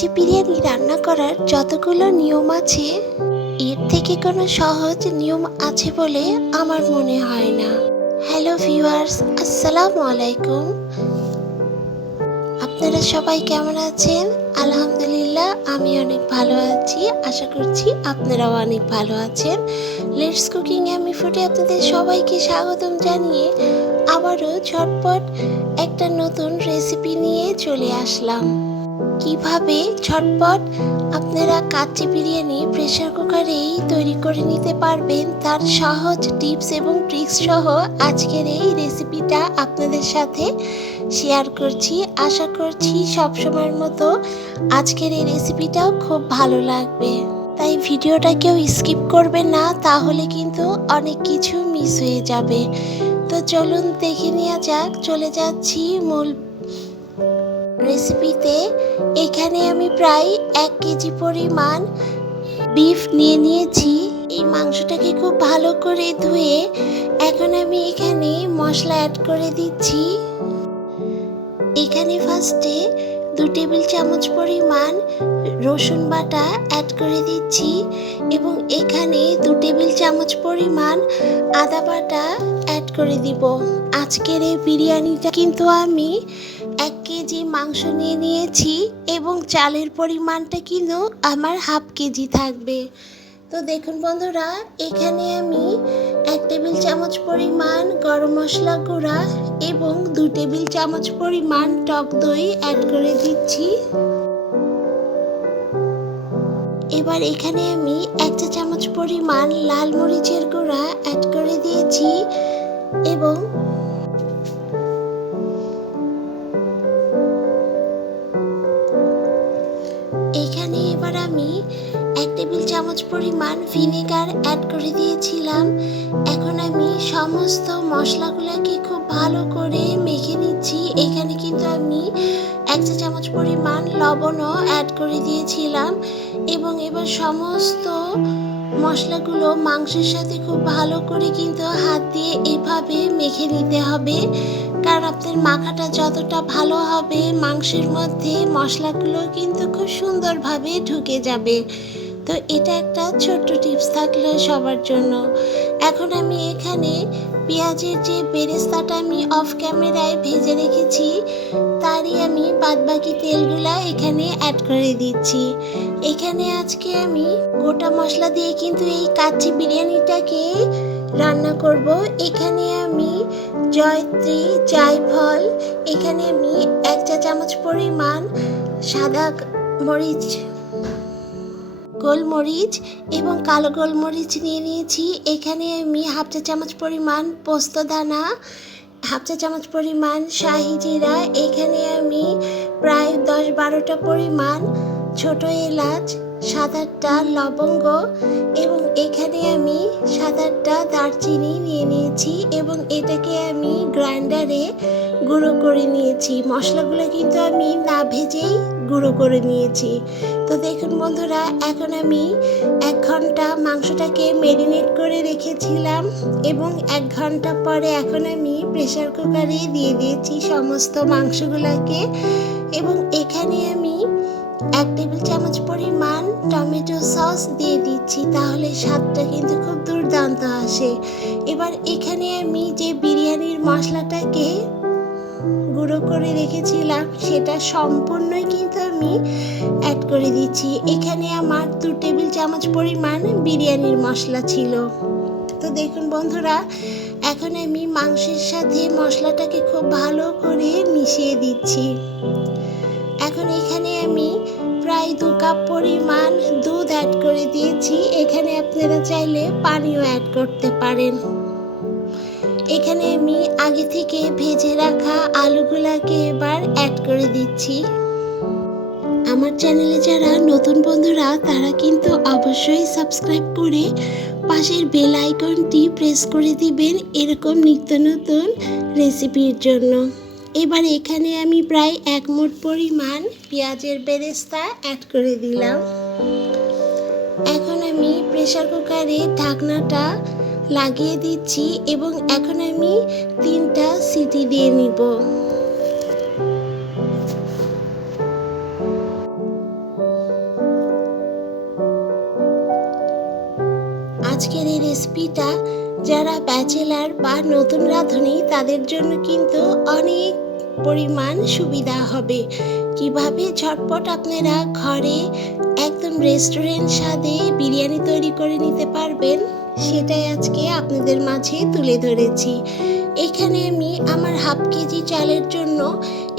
কাচ্চি বিরিয়ানি রান্না করার যতগুলো নিয়ম আছে, এর থেকে কোনো সহজ নিয়ম আছে বলে আমার মনে হয় না। হ্যালো ভিউয়ার্স, আসসালামু আলাইকুম। আপনারা সবাই কেমন আছেন? আলহামদুলিল্লাহ, আমি অনেক ভালো আছি। আশা করছি আপনারাও অনেক ভালো আছেন। লেটস কুকিং আমি ফুডে আপনাদের সবাইকে স্বাগতম জানিয়ে আবারও ঝটপট একটা নতুন রেসিপি নিয়ে চলে আসলাম। কিভাবে ঝটপট আপনারা কাচ্চি বিরিয়ানি প্রেসার কুকারেই তৈরি করে নিতে পারবেন তার সহজ টিপস এবং ট্রিক্স সহ আজকের এই রেসিপিটা আপনাদের সাথে শেয়ার করছি। আশা করছি সবসময়ের মতো আজকের এই রেসিপিটাও খুব ভালো লাগবে, তাই ভিডিওটা কেউ স্কিপ করবে না, তাহলে কিন্তু অনেক কিছু মিস হয়ে যাবে। তো চলুন দেখে নেওয়া যাক। চলে যাচ্ছি মূল রেসিপিতে। এখানে আমি প্রায় 1 কেজি পরিমাণ বিফ নিয়েছি। এই মাংসটাকে খুব ভালো করে ধুয়ে এখন আমি এখানে মশলা অ্যাড করে দিচ্ছি। এখানে ফার্স্টে 2 টেবিল চামচ পরিমাণ রসুন বাটা অ্যাড করে দিচ্ছি এবং এখানে 2 টেবিল চামচ পরিমাণ আদা বাটা অ্যাড করে দিব। আজকের এই বিরিয়ানিটা কিন্তু আমি 1 কেজি মাংস নিয়েছি এবং চালের পরিমাণটা কিন্তু আমার হাফ কেজি থাকবে। তো দেখুন বন্ধুরা, এখানে আমি 1 টেবিল চামচ পরিমাণ গরম মশলা গুঁড়া এবং 2 টেবিল চামচ পরিমাণ টক দই অ্যাড করে দিচ্ছি। এবার এখানে আমি 1 চা চামচ পরিমাণ লাল মরিচের গুঁড়া অ্যাড করে দিয়েছি এবং এখানে এবার আমি 1 টেবিল চামচ পরিমাণ ভিনেগার অ্যাড করে দিয়েছিলাম। এখন আমি সমস্ত মশলাগুলোকে খুব ভালো করে মেখে নিচ্ছি। এখানে কিন্তু আমি 1 চা চামচ পরিমাণ লবণও অ্যাড করে দিয়েছিলাম এবং এবার সমস্ত মশলাগুলো মাংসের সাথে খুব ভালো করে কিন্তু হাত দিয়ে এভাবে মেখে নিতে হবে, কারণ আপনার মাখাটা যতটা ভালো হবে মাংসের মধ্যে মশলাগুলো কিন্তু খুব সুন্দরভাবে ঢুকে যাবে। তো এটা একটা ছোট্ট টিপস থাকলো সবার জন্য। এখন আমি এখানে পেঁয়াজের যে বেরেস্তাটা আমি অফ ক্যামেরায় ভেজে রেখেছি তারই আমি বাদবাকি তেলগুলা এখানে অ্যাড করে দিচ্ছি। এখানে আজকে আমি গোটা মশলা দিয়ে কিন্তু এই কাচ্চি বিরিয়ানিটাকে রান্না করব। এখানে আমি জয়ত্রী, জায়ফল, এখানে আমি 1 চা চামচ পরিমাণ সাদা মরিচ, গোলমরিচ এবং কালো গোলমরিচ নিয়েছি। এখানে আমি হাফ চা চামচ পরিমাণ পোস্তদানা, হাফ চা চামচ পরিমাণ শাহি জিরা, এখানে আমি প্রায় 10-12টা পরিমাণ ছোট এলাচ, 7-8টা লবঙ্গ এবং এখানে আমি 7-8টা দারচিনি নিয়েছি এবং এটাকে আমি গ্রাইন্ডারে গুঁড়ো করে নিয়েছি। মশলাগুলো কিন্তু আমি না ভেজেই গুঁড়ো করে নিয়েছি। তো দেখুন বন্ধুরা, এখন আমি 1 ঘন্টা মাংসটাকে ম্যারিনেট করে রেখেছিলাম এবং 1 ঘন্টা পরে এখন আমি প্রেসার কুকারে দিয়ে দিয়েছি সমস্ত মাংসগুলোকে এবং এখানে আমি 1 টেবিল চামচ পরিমাণ টমেটো সস দিয়ে দিচ্ছি, তাহলে স্বাদটা কিন্তু খুব দুর্দান্ত আসে। এবার এখানে আমি যে বিরিয়ানির মশলাটাকে গুঁড়ো করে রেখেছিলাম সেটা সম্পূর্ণই কিন্তু আমি অ্যাড করে দিচ্ছি। এখানে আমার 2 টেবিল চামচ পরিমাণ বিরিয়ানির মশলা ছিল। তো দেখুন বন্ধুরা, এখন আমি মাংসের সাথে মশলাটাকে খুব ভালো করে মিশিয়ে দিচ্ছি। এখন এখানে আমি প্রায় 2 কাপ পরিমাণ দুধ অ্যাড করে দিয়েছি। এখানে আপনারা চাইলে পানিও অ্যাড করতে পারেন। এখানে আমি আগে থেকে ভেজে রাখা আলুগুলাকে এবার অ্যাড করে দিচ্ছি। আমার চ্যানেলে যারা নতুন বন্ধুরা তারা কিন্তু অবশ্যই সাবস্ক্রাইব করে পাশের বেল আইকনটি প্রেস করে দিবেন এরকম নিত্য নতুন রেসিপির জন্য। এবার এখানে আমি প্রায় 1 মুঠ পরিমাণ পেঁয়াজের বেরেস্তা অ্যাড করে দিলাম। এখন আমি প্রেসার কুকারে ঢাকনাটা লাগিয়ে দিচ্ছি এবং এখন আমি 3টা সিটি দিয়ে নিব। আজকের এই রেসিপিটা যারা ব্যাচেলার বা নতুন রাঁধুনি তাদের জন্য কিন্তু অনেক পরিমাণ সুবিধা হবে। কিভাবে ঝটপট আপনারা ঘরে একদম রেস্টুরেন্ট স্বাদে বিরিয়ানি তৈরি করে নিতে পারবেন সেটাই আজকে আপনাদের মাঝে তুলে ধরেছি। এখানে আমি আমার হাফ কেজি চালের জন্য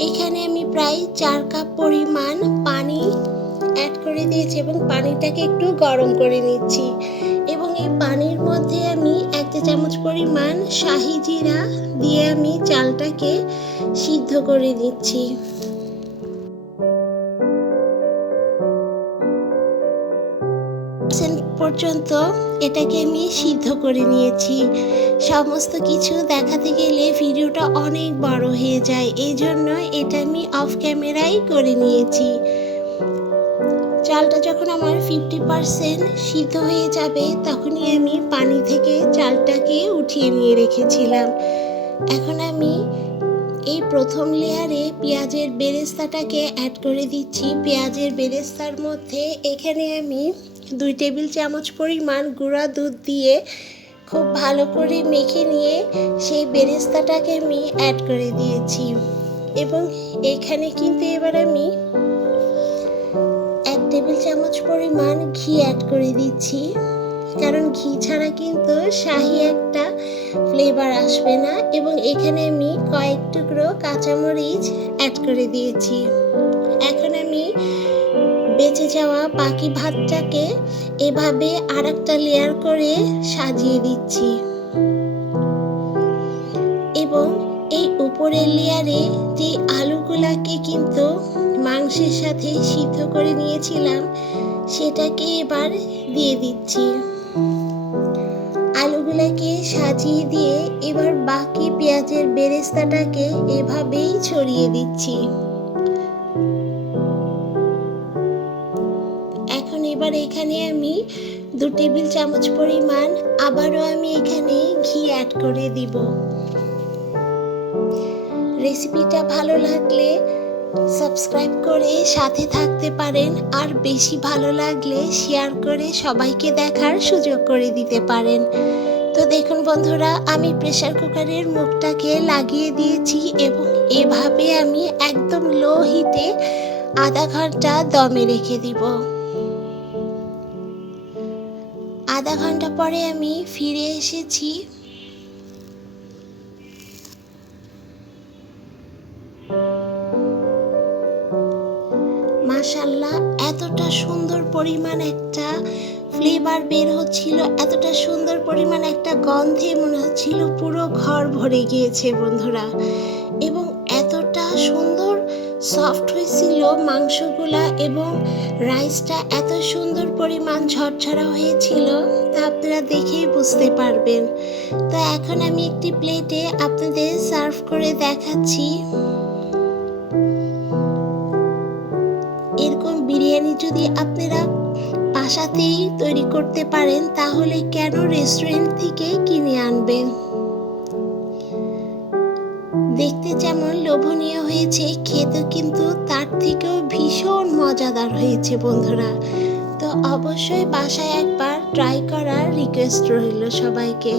এখানে আমি প্রায় 4 কাপ পরিমাণ পানি অ্যাড করে দিয়েছি এবং পানিটাকে একটু গরম করে নিচ্ছি এবং এই পানির মধ্যে আমি 1 চা চামচ পরিমাণ শাহি জিরা দিয়ে আমি চালটাকে সিদ্ধ করে নিচ্ছি। পর্যন্ত এটাকে আমি সিদ্ধ করে নিয়েছি। সমস্ত কিছু দেখাতে গেলে ভিডিওটা অনেক বড় হয়ে যায়, এই জন্য এটা আমি অফ ক্যামেরাই করে নিয়েছি। চালটা যখন আমার 50% সিদ্ধ হয়ে যাবে তখনই আমি পানি থেকে চালটাকে উঠিয়ে নিয়ে রেখেছিলাম। এখন আমি এই প্রথম লেয়ারে পেঁয়াজের বেরেস্তাটাকে অ্যাড করে দিচ্ছি। পেঁয়াজের বেরেস্তার মধ্যে এখানে আমি 2 টেবিল চামচ পরিমাণ গুঁড়া দুধ দিয়ে খুব ভালো করে মেখে নিয়ে সেই বেরেস্তাটাকে আমি অ্যাড করে দিয়েছি এবং এখানে কিন্তু এবার আমি 1 টেবিল চামচ পরিমাণ ঘি অ্যাড করে দিচ্ছি, কারণ ঘি ছাড়া কিন্তু শাহি একটা ফ্লেভার আসবে না। এবং এখানে আমি কয়েক টুকরো কাঁচামরিচ অ্যাড করে দিয়েছি। এখন আমি বেঁচে যাওয়া বাকি ভাতটাকে এভাবে আরেকটা লেয়ার করে সাজিয়ে দিচ্ছি এবং এই উপরের লেয়ারে যে আলুগুলাকে কিন্তু মাংসের সাথে সিদ্ধ করে নিয়েছিলাম সেটাকে এবার দিয়ে দিচ্ছি। আলুগুলাকে সাজিয়ে দিয়ে এবার বাকি পেঁয়াজের বেরেস্তাটাকে এভাবেই ছড়িয়ে দিচ্ছি। এখন এবার এখানে আমি 2 টেবিল চামচ পরিমাণ আবারও আমি এখানে ঘি অ্যাড করে দিব। রেসিপিটা ভালো লাগলে সাবস্ক্রাইব করে সাথে থাকতে পারেন, আর বেশি ভালো লাগলে শেয়ার করে সবাইকে দেখার সুযোগ করে দিতে পারেন। তো দেখুন বন্ধুরা, আমি প্রেসার কুকারের মুখটাকে লাগিয়ে দিয়েছি এবং এভাবে আমি একদম লো হিটে আধা ঘন্টা দমে রেখে দিব। আধা ঘন্টা পরে আমি ফিরে এসেছি। মাশাআল্লাহ, এতটা সুন্দর পরিমাণ একটা ফ্লেভার বের হচ্ছিল, এতটা সুন্দর পরিমাণ একটা গন্ধে মনে হচ্ছিল পুরো ঘর ভরে গিয়েছে বন্ধুরা। এবং এতটা সুন্দর সফট হয়েছিল মাংসগুলা এবং রাইসটা এত সুন্দর পরিমাণ ঝরঝরা হয়েছিল, তা আপনারা দেখেই বুঝতে পারবেন। তো এখন আমি একটি প্লেটে আপনাদের সার্ভ করে দেখাচ্ছি। এরকম বিরিয়ানি যদি আপনারা বাসাতেই তৈরি করতে পারেন তাহলে কেন রেস্টুরেন্ট থেকে কিনে আনবেন? দেখতে যেমন লোভনীয় হয়েছে, খেতে কিন্তু তার থেকেও ভীষণ মজাদার হয়েছে বন্ধুরা। তো অবশ্যই বাসায় একবার ট্রাই করার রিকোয়েস্ট রইল সবাইকে।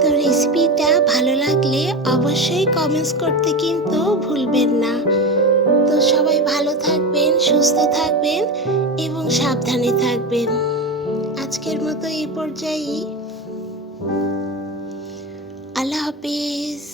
তো রেসিপিটা ভালো লাগলে অবশ্যই কমেন্টস করতে কিন্তু ভুলবেন না। তো সবাই ভালো থাকবেন, সুস্থ থাকবেন এবং সাবধানে থাকবেন। আজকের মতো এই পর্যায়েই আল্লাহ হাফেজ।